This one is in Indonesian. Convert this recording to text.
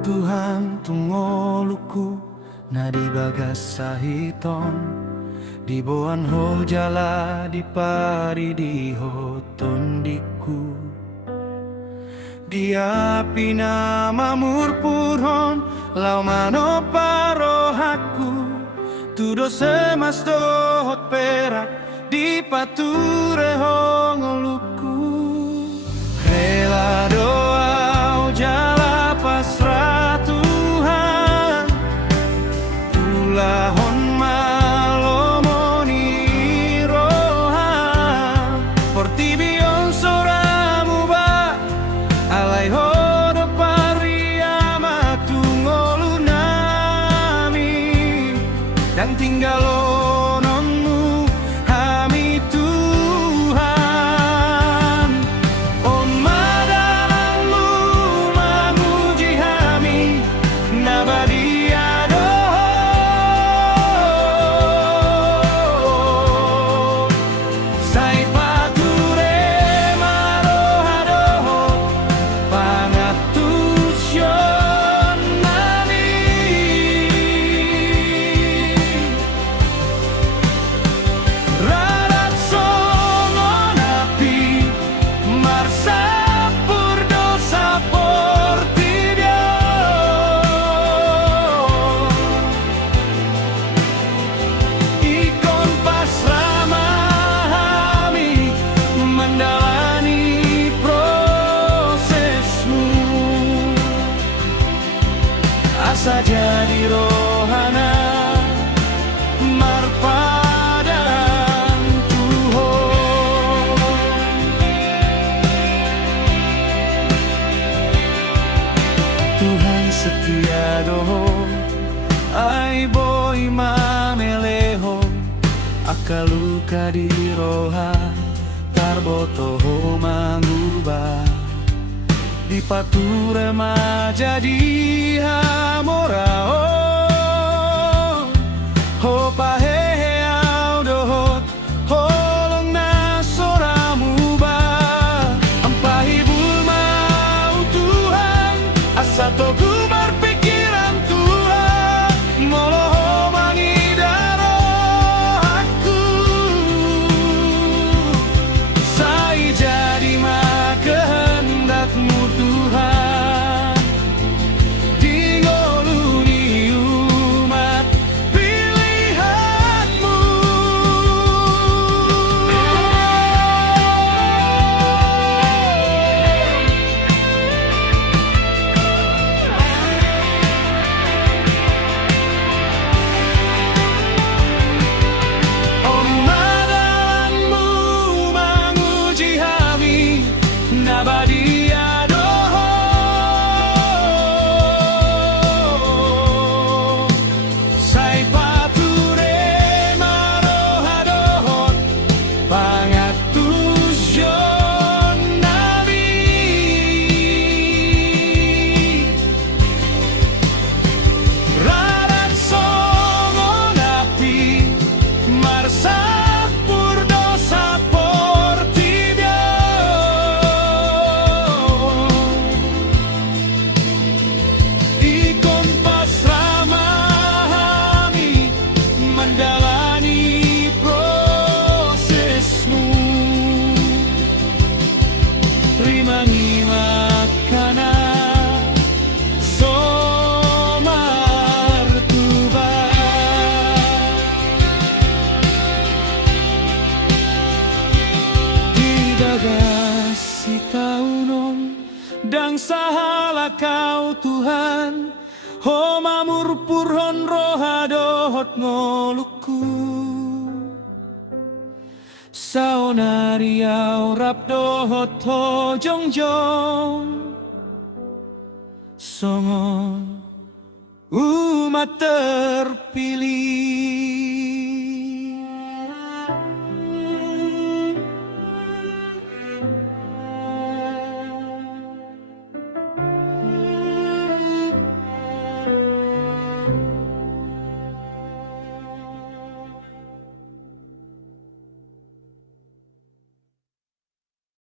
Tuhan tungoluku nadi bagas sahiton di boan ho jala di pari di hotondiku dia pina mamur purhon lau mano parohaku tudo semas dohot perak di pature hongoluku rela doa jala pasrah Tuhan ulahon malomoni rohan portibion soramu ba alai hodo pariama tungolunami dan tinggalononmu hami Tuhan on madalanmu manguji hami nabadi adoh sai pature marohadoh pangatusyon nami rarat songon api marsapur dosa portidio ikon pasramahami mendalani prosesmu asa jadi rohana marpadan Tuhan Tuhan setia doho ai boy mameleho akaluka di roha tarbotoho mangubah di pature majadi hamorao ho pahehe au dohot holong nasoramu ba ampahibul mau Tuhan asa togu berpikiran Tuhan moloho mangidaro aku sai jadi mah kehendakmu Tuhan tingoluni umat pilihanmu om madalanmu manguji hami nabadi adoh sai pature marohadohot pangatusyon nami rarat songon api marsapur dosa portidio ikon pasramahami mendalani prosesmu rimangi makanan somartuba di bagasi taunon dang sahala kau Tuhan ho mamur purhon rohadohot ngoluku saonariau rap dohot ho jongjong songon umat terpilih